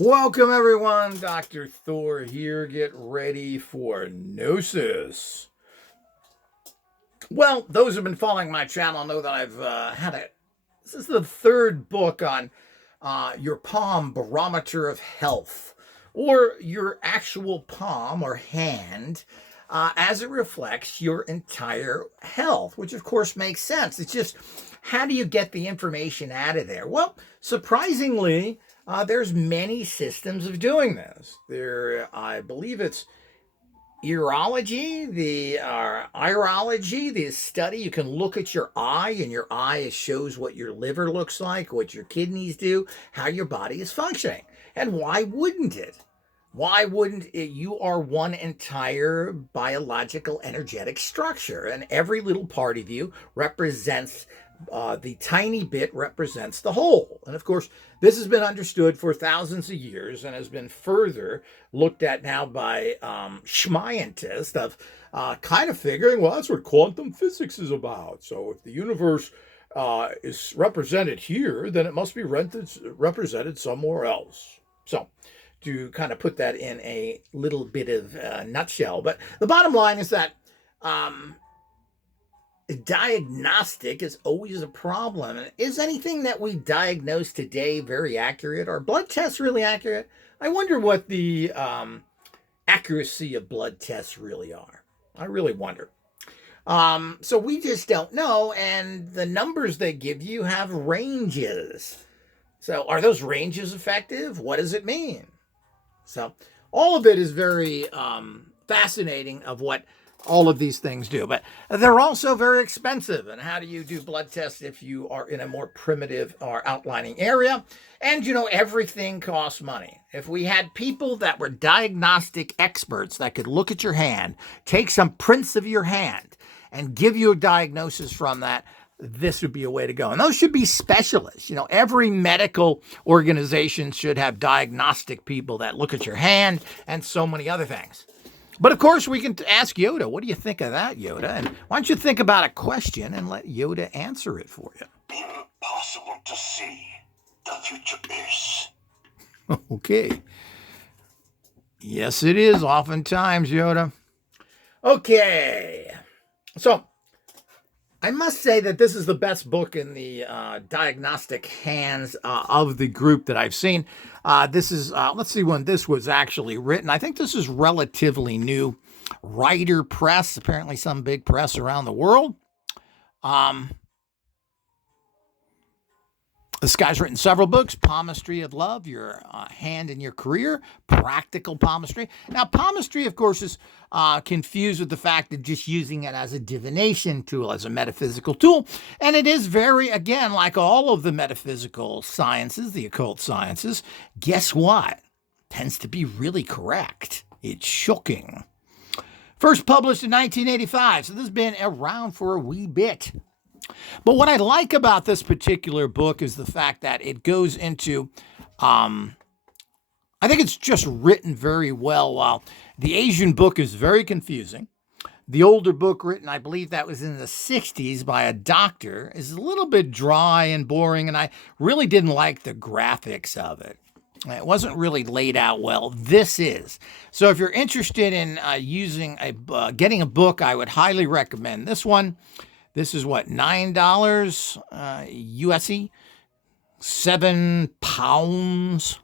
Welcome, everyone. Dr. Thor here. Get ready for Gnosis. Well, those who've been following my channel know that I've this is the third book on your palm barometer of health, or your actual palm or hand as it reflects your entire health, which of course makes sense. It's just, how do you get the information out of there? Well, surprisingly, there's many systems of doing this. I believe it's urology, the irology, the study. You can look at your eye, and your eye shows what your liver looks like, what your kidneys do, how your body is functioning. And why wouldn't it? Why wouldn't it? You are one entire biological energetic structure, and every little part of you represents the tiny bit represents the whole. And of course, this has been understood for thousands of years and has been further looked at now by scientists of kind of figuring, well, that's what quantum physics is about. So if the universe is represented here, then it must be represented somewhere else. So to kind of put that in a little bit of a nutshell. But the bottom line is that diagnostic is always a problem. Is anything that we diagnose today very accurate? Are blood tests really accurate? I wonder what the accuracy of blood tests really are. I really wonder. So we just don't know, and the numbers they give you have ranges. So are those ranges effective? What does it mean? So all of it is very fascinating of what all of these things do, but they're also very expensive. And how do you do blood tests if you are in a more primitive or outlining area? And everything costs money. If we had people that were diagnostic experts that could look at your hand, take some prints of your hand, and give you a diagnosis from that, this would be a way to go. And those should be specialists. Every medical organization should have diagnostic people that look at your hand and so many other things. But of course, we can ask Yoda, what do you think of that, Yoda? And why don't you think about a question and let Yoda answer it for you? Impossible to see. The future is. Okay. Yes, it is oftentimes, Yoda. Okay. So, I must say that this is the best book in the Diagnostic Hands of the group that I've seen. This is, let's see when this was actually written. I think this is relatively new. Writer Press, apparently some big press around the world. This guy's written several books: Palmistry of Love, Your Hand in Your Career, Practical Palmistry. Now, palmistry, of course, is confused with the fact of just using it as a divination tool, as a metaphysical tool. And it is very, again, like all of the metaphysical sciences, the occult sciences, guess what? Tends to be really correct. It's shocking. First published in 1985, so this has been around for a wee bit. But what I like about this particular book is the fact that it goes into, I think it's just written very well. While the Asian book is very confusing, the older book written, I believe that was in the 60s by a doctor, is a little bit dry and boring, and I really didn't like the graphics of it. It wasn't really laid out well. This is. So if you're interested in getting a book, I would highly recommend this one. This is what, $9 USD, £7.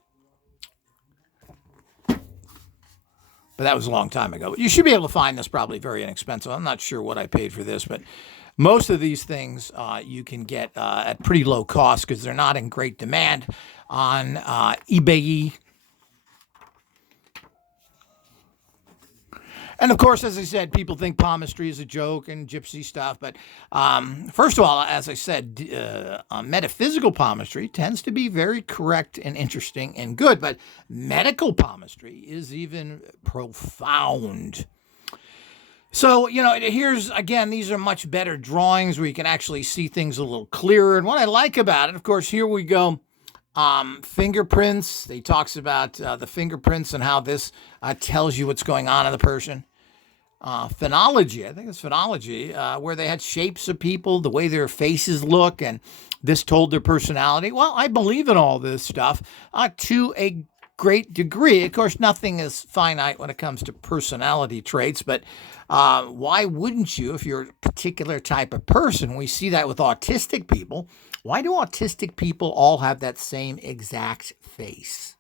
But that was a long time ago. You should be able to find this probably very inexpensive. I'm not sure what I paid for this, but most of these things you can get at pretty low cost because they're not in great demand on eBay. And of course, as I said, people think palmistry is a joke and gypsy stuff. But first of all, as I said, metaphysical palmistry tends to be very correct and interesting and good. But medical palmistry is even profound. So, here's, again, these are much better drawings where you can actually see things a little clearer. And what I like about it, of course, here we go. Fingerprints. He talks about the fingerprints and how this tells you what's going on in the person. Phenology, I think it's phenology, where they had shapes of people, the way their faces look, and this told their personality. Well, I believe in all this stuff to a great degree. Of course, nothing is finite when it comes to personality traits, but why wouldn't you if you're a particular type of person? We see that with autistic people. Why do autistic people all have that same exact face?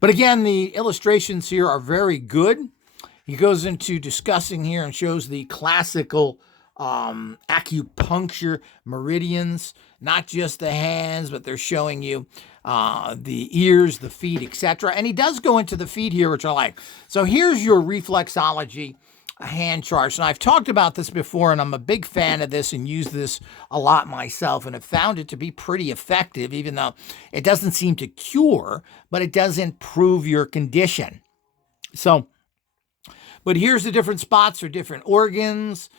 But again, the illustrations here are very good. He goes into discussing here and shows the classical acupuncture meridians, not just the hands, but they're showing you the ears, the feet, etc. And he does go into the feet here, which I like. So here's your reflexology hand charts. And I've talked about this before, and I'm a big fan of this and use this a lot myself, and have found it to be pretty effective, even though it doesn't seem to cure, but it does improve your condition. So, but here's the different spots for different organs.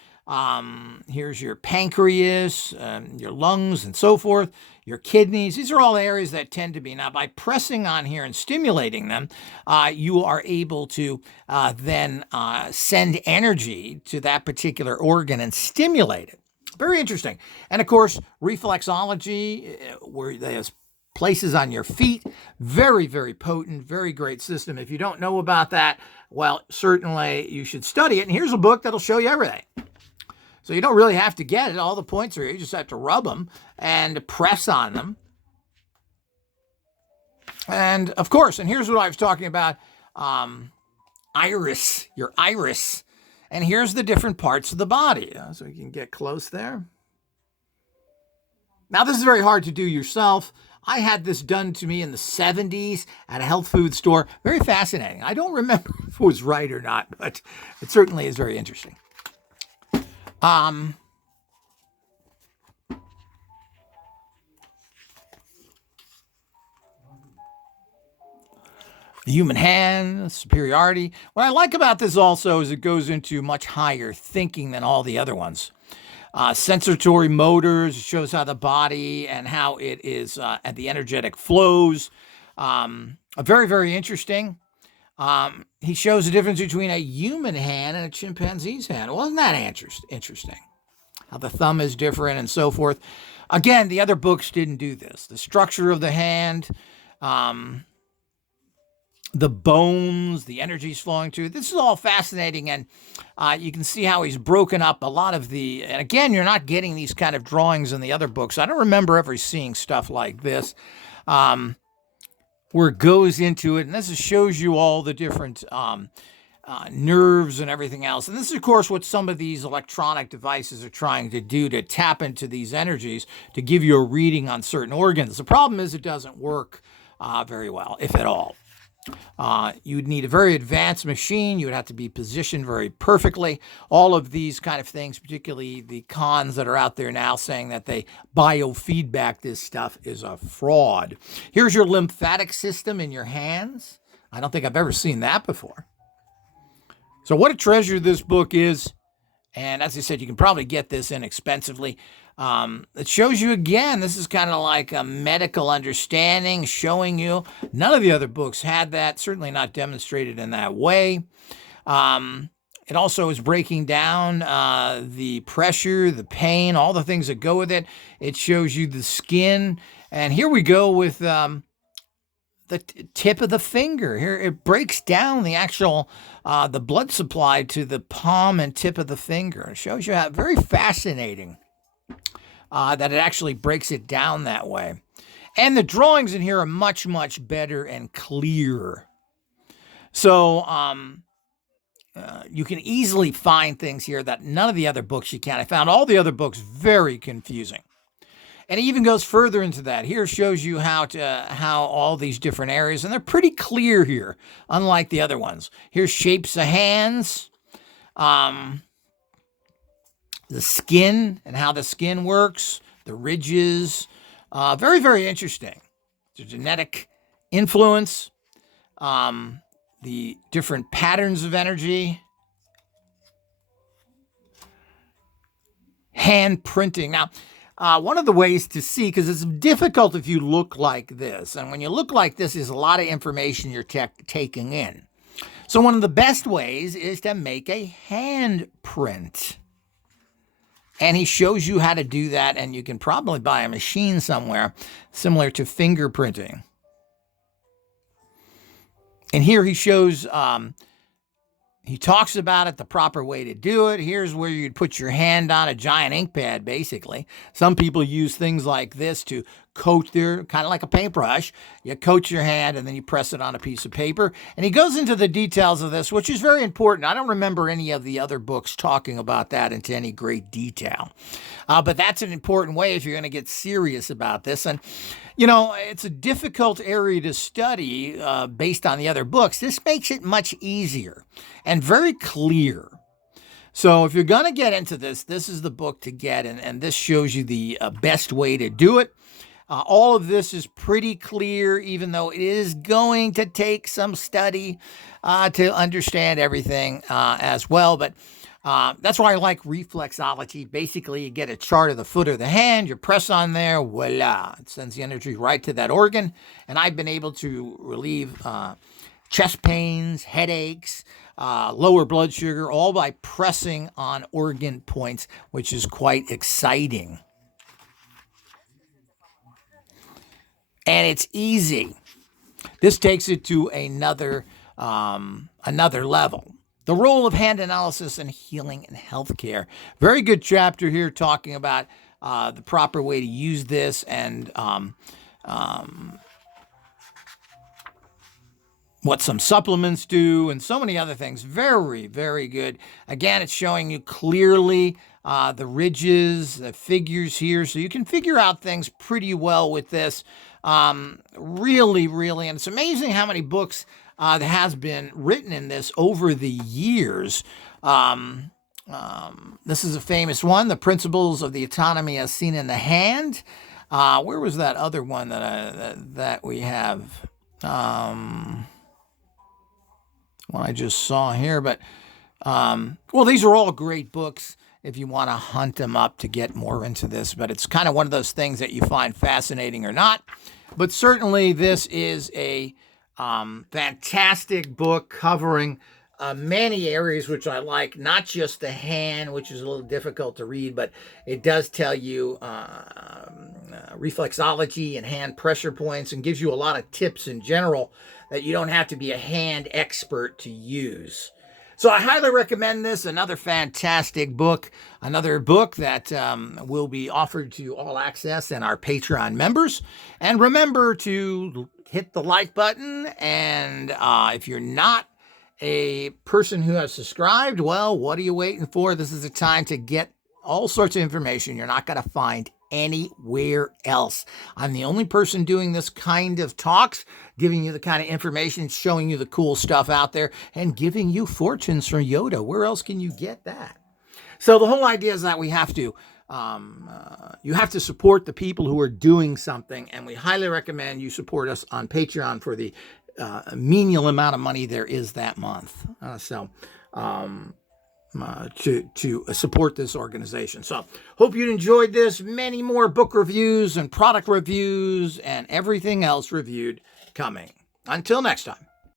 Here's your pancreas, your lungs, and so forth, your kidneys. These are all areas that tend to be. Now, by pressing on here and stimulating them, you are able to then send energy to that particular organ and stimulate it. Very interesting. And of course, reflexology, where there's places on your feet, very, very potent, very great system. If you don't know about that, well, certainly you should study it. And here's a book that'll show you everything. So you don't really have to get it. All the points are here. You just have to rub them and press on them. And of course, and here's what I was talking about, iris, your iris. And here's the different parts of the body. So you can get close there. Now, this is very hard to do yourself. I had this done to me in the 70s at a health food store. Very fascinating. I don't remember if it was right or not, but it certainly is very interesting. The human hand, superiority. What I like about this also is it goes into much higher thinking than all the other ones. Sensory motors, shows how the body and how it is at the energetic flows. Very, very interesting. He shows the difference between a human hand and a chimpanzee's hand. Wasn't that interesting? How the thumb is different and so forth. Again, the other books didn't do this. The structure of the hand, the bones, the energies flowing through. This is all fascinating, and you can see how he's broken up a lot of the, and again, you're not getting these kind of drawings in the other books. I don't remember ever seeing stuff like this, where it goes into it, and this shows you all the different nerves and everything else. And this is, of course, what some of these electronic devices are trying to do, to tap into these energies to give you a reading on certain organs. The problem is it doesn't work very well, if at all. You'd need a very advanced machine. You would have to be positioned very perfectly. All of these kind of things, particularly the cons that are out there now saying that they biofeedback this stuff, is a fraud. Here's your lymphatic system in your hands. I don't think I've ever seen that before. So what a treasure this book is. And as I said, you can probably get this inexpensively. It shows you again, this is kind of like a medical understanding, showing you. None of the other books had that, certainly not demonstrated in that way. It also is breaking down the pressure, the pain, all the things that go with it. It shows you the skin. And here we go with the tip of the finger. Here it breaks down the actual the blood supply to the palm and tip of the finger. It shows you how very fascinating that it actually breaks it down that way. And the drawings in here are much, much better and clear. So you can easily find things here that none of the other books you can. I found all the other books very confusing. And it even goes further into that. Here shows you how all these different areas, and they're pretty clear here, unlike the other ones. Here's shapes of hands, the skin and how the skin works, the ridges. Very, very interesting. The genetic influence, the different patterns of energy, hand printing. Now, one of the ways to see, because it's difficult if you look like this, and when you look like this, there's a lot of information you're taking in. So one of the best ways is to make a hand print. And he shows you how to do that, and you can probably buy a machine somewhere similar to fingerprinting. And here he shows, he talks about it, the proper way to do it. Here's where you'd put your hand on a giant ink pad, basically. Some people use things like this to coat their, kind of like a paintbrush. You coat your hand and then you press it on a piece of paper. And he goes into the details of this, which is very important. I don't remember any of the other books talking about that into any great detail. But that's an important way if you're going to get serious about this. And, you know, it's a difficult area to study based on the other books. This makes it much easier and very clear. So if you're going to get into this, this is the book to get, and this shows you the best way to do it. All of this is pretty clear, even though it is going to take some study to understand everything as well. But that's why I like reflexology. Basically, you get a chart of the foot or the hand, you press on there, voila. It sends the energy right to that organ. And I've been able to relieve chest pains, headaches, lower blood sugar, all by pressing on organ points, which is quite exciting. And it's easy. This takes it to another level. The role of hand analysis in healing and healthcare. Very good chapter here talking about the proper way to use this and what some supplements do and so many other things. Very, very good. Again, it's showing you clearly the ridges, the figures here, so you can figure out things pretty well with this. Really, really, and it's amazing how many books that has been written in this over the years. This is a famous one, The Principles of the Autonomy as Seen in the Hand. Where was that other one that we have? One I just saw here, but well, these are all great books if you want to hunt them up to get more into this, but it's kind of one of those things that you find fascinating or not. But certainly this is a fantastic book covering many areas which I like, not just the hand, which is a little difficult to read, but it does tell you reflexology and hand pressure points and gives you a lot of tips in general that you don't have to be a hand expert to use. So I highly recommend this. Another fantastic book, another book that will be offered to All Access and our Patreon members. And remember to hit the like button. And if you're not a person who has subscribed, well, what are you waiting for? This is a time to get all sorts of information you're not going to find anywhere else. I'm the only person doing this kind of talks, giving you the kind of information, showing you the cool stuff out there, and giving you fortunes from Yoda. Where else can you get that? So the whole idea is that we have to, you have to support the people who are doing something, and we highly recommend you support us on Patreon for the menial amount of money there is that month. To support this organization. So hope you enjoyed this. Many more book reviews and product reviews and everything else reviewed coming. Until next time.